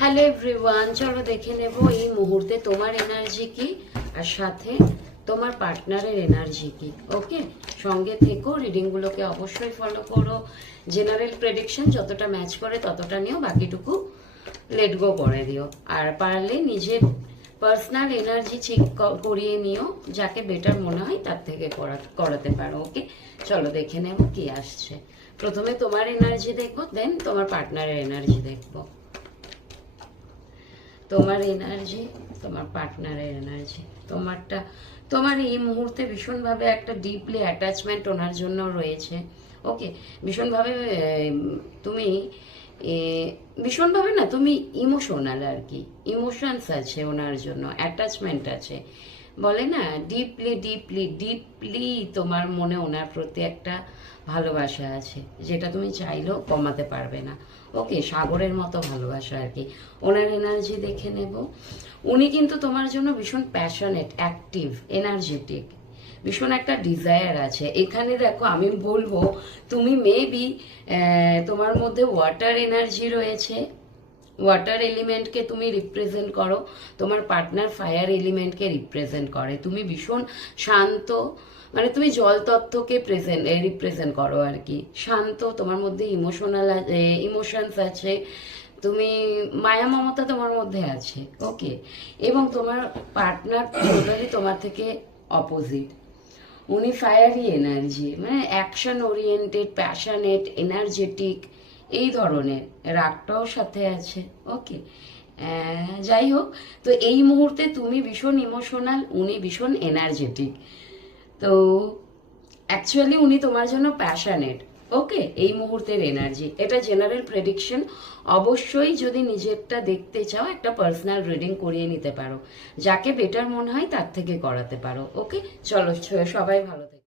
Hello everyone, চলো দেখে নেব এই মুহূর্তে তোমার এনার্জি কি আর সাথে তোমার পার্টনারের এনার্জি কি। ওকে, সঙ্গে থেকো, রিডিংগুলোকে অবশ্যই ফলো করো। জেনারেল প্রেডিকশন যতটা ম্যাচ করে ততটা নিও, বাকিটুকু লেট গো করে দিও। আর পারলে নিজের পার্সোনাল এনার্জি চেক করিয়ে নিও, যাকে বেটার মনে হয় তার থেকে করাতে পারো। ওকে, চলো দেখে নেব কি আসছে। প্রথমে তোমার এনার্জি দেখবো, দেন তোমার পার্টনারের এনার্জি দেখবো। তোমার এনার্জি, তোমার পার্টনারের এনার্জি, তোমার এই মুহূর্তে ভীষণভাবে একটা ডিপলি অ্যাটাচমেন্ট ওনার জন্য রয়েছে। ওকে, ভীষণভাবে তুমি ভীষণভাবে না, তুমি ইমোশনাল আর কি, ইমোশনস আছে ওনার জন্য, অ্যাটাচমেন্ট আছে। বলে না, ডিপলি ডিপলি ডিপলি তোমার মনে ওনার প্রতি একটা ভালোবাসা আছে, যেটা তুমি চাইলেও কমাতে পারবে না। ওকে, সাগরের মতো ভালোবাসা আর কি। ওনার এনার্জি দেখে নেব। উনি কিন্তু তোমার জন্য ভীষণ প্যাশনেট, অ্যাক্টিভ, এনার্জেটিক, ভীষণ একটা ডিজায়ার আছে এখানে। দেখো, আমি বলবো তুমি মেবি তোমার মধ্যে ওয়াটার এনার্জি রয়েছে, ওয়াটার এলিমেন্টকে তুমি রিপ্রেজেন্ট করো, তোমার পার্টনার ফায়ার এলিমেন্টকে রিপ্রেজেন্ট করে। তুমি ভীষণ শান্ত, মানে তুমি জল তত্ত্বকে রিপ্রেজেন্ট করো আর কি। শান্ত, তোমার মধ্যে ইমোশনস আছে, তুমি মায়া মমতা তোমার মধ্যে আছে। ওকে, এবং তোমার পার্টনার টোটালি তোমার থেকে অপোজিট। উনি ফায়ারি এনার্জি, মানে অ্যাকশন ওরিয়েন্টেড, প্যাশনেট, এনার্জেটিক, এই ধরনের। রাগটাও সাথে আছে। ওকে, যাই হোক, তো এই মুহূর্তে তুমি ভীষণ ইমোশনাল, উনি ভীষণ এনার্জেটিক। তো অ্যাকচুয়ালি উনি তোমার জন্য প্যাশনেট। ওকে, এই মুহূর্তের এনার্জি, এটা জেনারেল প্রেডিকশন। অবশ্যই যদি নিজেরটা দেখতে চাও, একটা পার্সোনাল রিডিং করিয়ে নিতে পারো, যাকে বেটার মনে হয় তার থেকে করাতে পারো। ওকে, চলো সবাই ভালো থেকো।